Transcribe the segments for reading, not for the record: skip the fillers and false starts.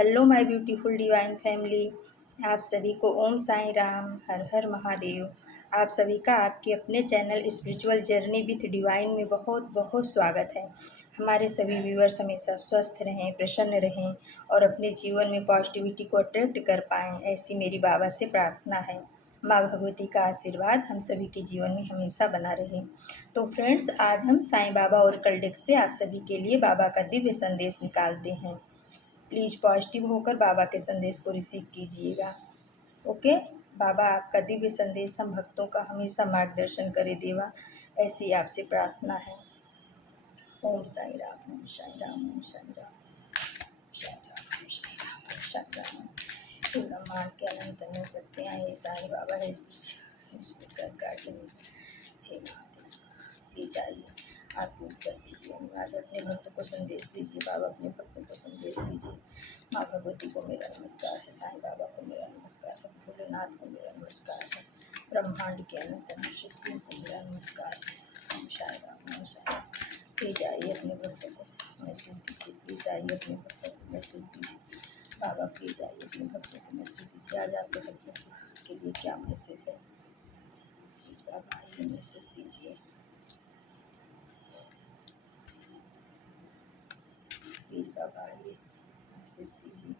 Hello my beautiful divine family. आप सभी को ओम साईं राम, हर हर महादेव। आप सभी का आपके अपने channel spiritual journey with divine में बहुत बहुत स्वागत है। हमारे सभी व्यूअर्स हमेशा स्वस्थ रहें, प्रसन्न रहें और अपने जीवन में पॉजिटिविटी को अट्रैक्ट कर पाएँ, ऐसी मेरी बाबा से प्रार्थना है। माँ भगवती का आशीर्वाद हम सभी के जीवन में हमेशा बना रहे। तो फ्रेंड्स, आज हम साईं बाबा ओरेकल डेक से आप सभी के लिए बाबा का दिव्य संदेश निकालते हैं। प्लीज़ पॉजिटिव होकर बाबा के संदेश को रिसीव कीजिएगा। ओके। बाबा आपका दिव्य संदेश हम भक्तों का हमेशा मार्गदर्शन करे देवा, ऐसी आपसे प्रार्थना है। ओम साई राम, ओम साई राम, ओम साई राम, साई राम, साई राम, साई राम। हे ब्रह्मांड के अनंत हो सकते हैं, ये साईं बाबा है स्पीकर गार्डन। हे महादेव, प्लीज आइए, आपकी उपस्थिति में आज अपने भक्तों को संदेश दीजिए। बाबा अपने भक्तों को संदेश दीजिए। माँ भगवती को मेरा नमस्कार है, साईं बाबा को मेरा नमस्कार है, भोलेनाथ को मेरा नमस्कार है, ब्रह्मांड के अनंत शक्तियों को मेरा नमस्कार है। ओम साई राम, ओम साई राम। प्लीज आइए, अपने भक्तों को मैसेज दीजिए। प्लीज आइए, अपने भक्तों को मैसेज दीजिए। बाबा प्लीज आइए, अपने भक्तों को मैसेज दीजिए। आज आपके भक्तों के लिए क्या मैसेज है? प्लीज बाबा आइए, मैसेज दीजिए। प्लीज बाबा आइए, मैसेज दीजिए।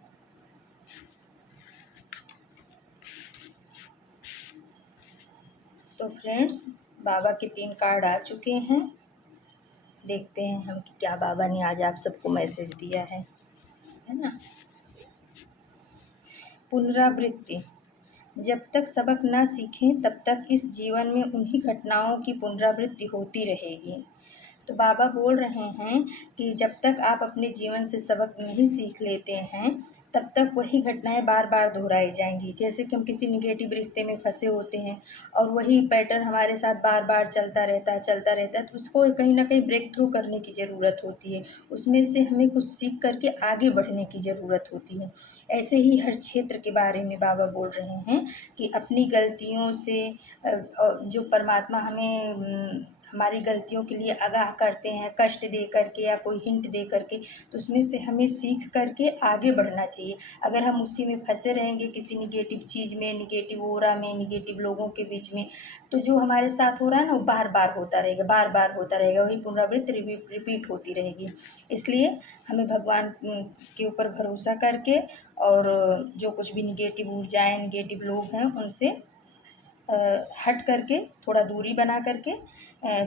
तो फ्रेंड्स, बाबा के 3 कार्ड आ चुके हैं। देखते हैं हम कि क्या बाबा ने आज आप सबको मैसेज दिया है ना। पुनरावृत्ति। जब तक सबक ना सीखें तब तक इस जीवन में उन्हीं घटनाओं की पुनरावृत्ति होती रहेगी। तो बाबा बोल रहे हैं कि जब तक आप अपने जीवन से सबक नहीं सीख लेते हैं तब तक वही घटनाएं बार बार दोहराई जाएंगी। जैसे कि हम किसी निगेटिव रिश्ते में फंसे होते हैं और वही पैटर्न हमारे साथ बार बार चलता रहता है, तो उसको कहीं ना कहीं ब्रेक थ्रू करने की ज़रूरत होती है। उसमें से हमें कुछ सीख करके आगे बढ़ने की ज़रूरत होती है। ऐसे ही हर क्षेत्र के बारे में बाबा बोल रहे हैं कि अपनी गलतियों से जो परमात्मा हमें हमारी गलतियों के लिए आगाह करते हैं, कष्ट दे करके या कोई हिंट दे करके, तो उसमें से हमें सीख करके आगे बढ़ना चाहिए। अगर हम उसी में फंसे रहेंगे, किसी निगेटिव चीज़ में, निगेटिव ओरा में, निगेटिव लोगों के बीच में, तो जो हमारे साथ हो रहा है ना वो बार बार होता रहेगा, बार बार होता रहेगा, वही पुनरावृत्ति रिपीट होती रहेगी। इसलिए हमें भगवान के ऊपर भरोसा करके और जो कुछ भी निगेटिव ऊर्जाएँ, निगेटिव लोग हैं उनसे हट करके, थोड़ा दूरी बना करके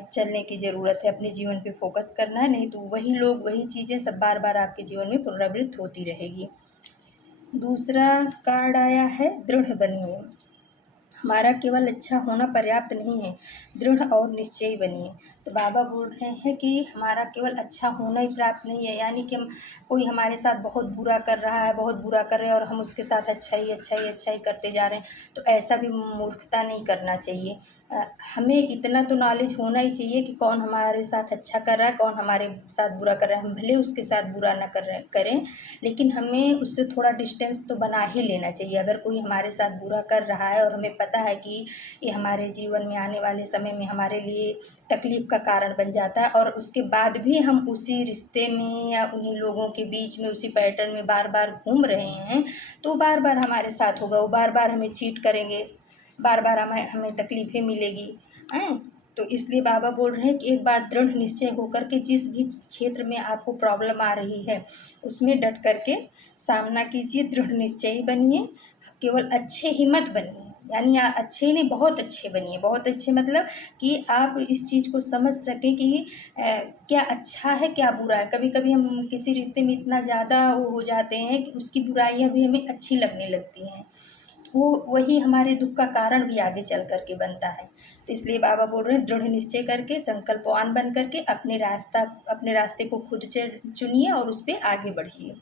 चलने की ज़रूरत है। अपने जीवन पे फोकस करना है, नहीं तो वही लोग, वही चीज़ें सब बार बार आपके जीवन में पुनरावृत्त होती रहेगी। दूसरा कार्ड आया है, दृढ़ बनिए। हमारा केवल अच्छा होना पर्याप्त नहीं है, दृढ़ और निश्चयी बनिए। तो बाबा बोल रहे हैं कि हमारा केवल अच्छा होना ही पर्याप्त नहीं है, यानी कि हम कोई हमारे साथ बहुत बुरा कर रहा है, बहुत बुरा कर रहे हैं और हम उसके साथ अच्छा ही अच्छा ही अच्छा ही करते जा रहे हैं, तो ऐसा भी मूर्खता नहीं करना चाहिए। हमें इतना तो नॉलेज होना ही चाहिए कि कौन हमारे साथ अच्छा कर रहा है, कौन हमारे साथ बुरा कर रहा है। हम भले उसके साथ बुरा ना करें, लेकिन हमें उससे थोड़ा डिस्टेंस तो बना ही लेना चाहिए। अगर कोई हमारे साथ बुरा कर रहा है और हमें पता है कि ये हमारे जीवन में आने वाले समय में हमारे लिए तकलीफ़ का कारण बन जाता है और उसके बाद भी हम उसी रिश्ते में या उन्हीं लोगों के बीच में उसी पैटर्न में बार बार घूम रहे हैं, तो बार बार हमारे साथ होगा, वो बार बार हमें चीट करेंगे, बार बार हमें तकलीफ़ें मिलेगी हैं। तो इसलिए बाबा बोल रहे हैं कि एक बार दृढ़ निश्चय होकर के जिस भी क्षेत्र में आपको प्रॉब्लम आ रही है उसमें डट करके सामना कीजिए, दृढ़ निश्चयी बनिए, केवल अच्छे ही मत बनिए। यानी अच्छे ही नहीं, बहुत अच्छे बनिए। बहुत अच्छे मतलब कि आप इस चीज़ को समझ सकें कि क्या अच्छा है, क्या बुरा है। कभी कभी हम किसी रिश्ते में इतना ज़्यादा वो हो जाते हैं कि उसकी बुराइयां भी हमें अच्छी लगने लगती हैं, वो वही हमारे दुख का कारण भी आगे चल करके बनता है। तो इसलिए बाबा बोल रहे हैं, दृढ़ निश्चय करके, संकल्पवान बन करके अपने रास्ते को खुद चुनिए और उस पर आगे बढ़िए।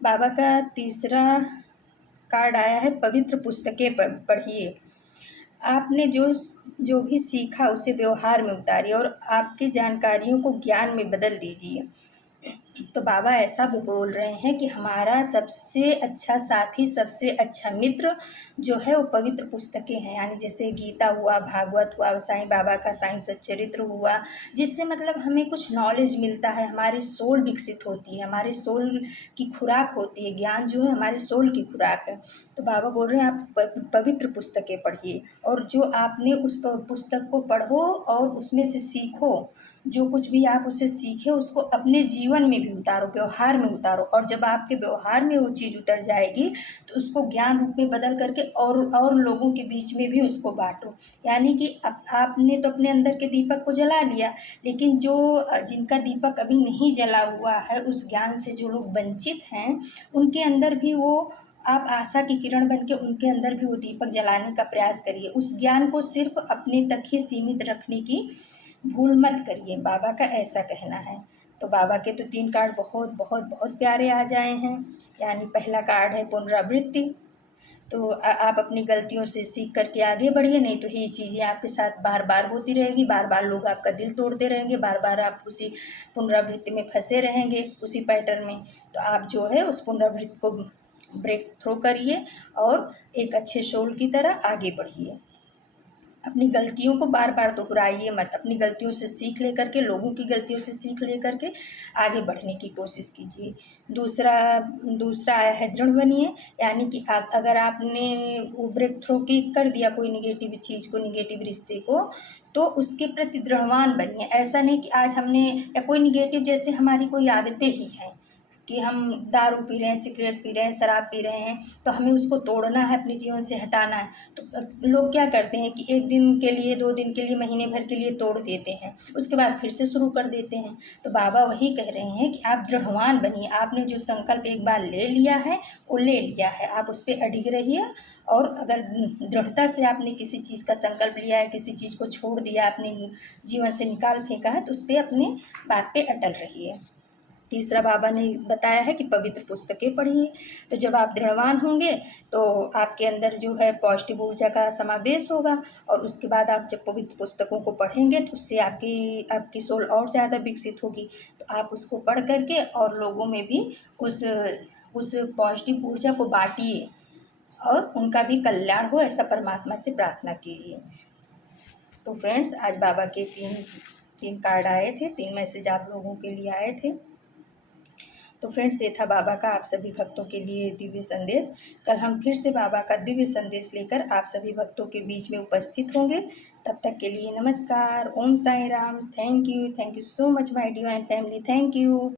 बाबा का तीसरा कार्ड आया है, पवित्र पुस्तकें पढ़िए। आपने जो जो भी सीखा उसे व्यवहार में उतारिए और आपकी जानकारियों को ज्ञान में बदल दीजिए। तो बाबा ऐसा वो बोल रहे हैं कि हमारा सबसे अच्छा साथी, सबसे अच्छा मित्र जो है वो पवित्र पुस्तकें हैं। यानी जैसे गीता हुआ, भागवत हुआ, साईं बाबा का साईं सच्चरित्र हुआ, जिससे मतलब हमें कुछ नॉलेज मिलता है, हमारी सोल विकसित होती है, हमारी सोल की खुराक होती है। ज्ञान जो है हमारी सोल की खुराक है। तो बाबा बोल रहे हैं आप पवित्र पुस्तकें पढ़िए, और जो आपने उस पुस्तक को पढ़ो और उसमें से सीखो, जो कुछ भी आप उससे सीखे उसको अपने जीवन में भी उतारो, व्यवहार में उतारो। और जब आपके व्यवहार में वो चीज़ उतर जाएगी तो उसको ज्ञान रूप में बदल करके और लोगों के बीच में भी उसको बांटो। यानी कि आपने तो अपने अंदर के दीपक को जला लिया, लेकिन जो जिनका दीपक अभी नहीं जला हुआ है, उस ज्ञान से जो लोग वंचित हैं, उनके अंदर भी वो आप आशा की किरण बन के उनके अंदर भी वो दीपक जलाने का प्रयास करिए। उस ज्ञान को सिर्फ अपने तक ही सीमित रखने की भूल मत करिए, बाबा का ऐसा कहना है। तो बाबा के तो 3 कार्ड बहुत बहुत बहुत प्यारे आ जाए हैं। यानी पहला कार्ड है पुनरावृत्ति। तो आप अपनी गलतियों से सीख करके आगे बढ़िए, नहीं तो ये चीज़ें आपके साथ बार बार होती रहेगी, बार बार लोग आपका दिल तोड़ते रहेंगे, बार बार आप उसी पुनरावृत्ति में फंसे रहेंगे, उसी पैटर्न में। तो आप जो है उस पुनरावृत्ति को ब्रेक थ्रू करिए और एक अच्छे सोल की तरह आगे बढ़िए। अपनी गलतियों को बार बार दोहराइए मत, अपनी गलतियों से सीख लेकर के, लोगों की गलतियों से सीख लेकर के आगे बढ़ने की कोशिश कीजिए। दूसरा आया है दृढ़ बनिए। यानी कि अगर आपने वो ब्रेक थ्रू की कर दिया कोई निगेटिव चीज़ को, निगेटिव रिश्ते को, तो उसके प्रति दृढ़वान बनिए। ऐसा नहीं कि आज हमने, या कोई निगेटिव जैसे हमारी कोई आदतें ही हैं कि हम दारू पी रहे हैं, सिगरेट पी रहे हैं, शराब पी रहे हैं, तो हमें उसको तोड़ना है, अपने जीवन से हटाना है। तो लोग क्या करते हैं कि 1 दिन के लिए, 2 दिन के लिए, महीने भर के लिए तोड़ देते हैं, उसके बाद फिर से शुरू कर देते हैं। तो बाबा वही कह रहे हैं कि आप दृढ़वान बनिए। आपने जो संकल्प एक बार ले लिया है, वो ले लिया है, आप उस पर अडिग रहिए। और अगर दृढ़ता से आपने किसी चीज़ का संकल्प लिया है, किसी चीज़ को छोड़ दिया, अपने जीवन से निकाल फेंका है, तो उस पर अपने बात पे अटल रहिए। तीसरा बाबा ने बताया है कि पवित्र पुस्तकें पढ़िए। तो जब आप दृढ़वान होंगे तो आपके अंदर जो है पॉजिटिव ऊर्जा का समावेश होगा, और उसके बाद आप जब पवित्र पुस्तकों को पढ़ेंगे तो उससे आपकी सोल और ज़्यादा विकसित होगी। तो आप उसको पढ़ करके और लोगों में भी उस उस पॉजिटिव ऊर्जा को बांटिए, और उनका भी कल्याण हो, ऐसा परमात्मा से प्रार्थना कीजिए। तो फ्रेंड्स, आज बाबा के तीन कार्ड आए थे, 3 मैसेज आप लोगों के लिए आए थे। तो फ्रेंड्स, ये था बाबा का आप सभी भक्तों के लिए दिव्य संदेश। कल हम फिर से बाबा का दिव्य संदेश लेकर आप सभी भक्तों के बीच में उपस्थित होंगे। तब तक के लिए नमस्कार। Om Sai Ram. Thank you so much my divine family. Thank you.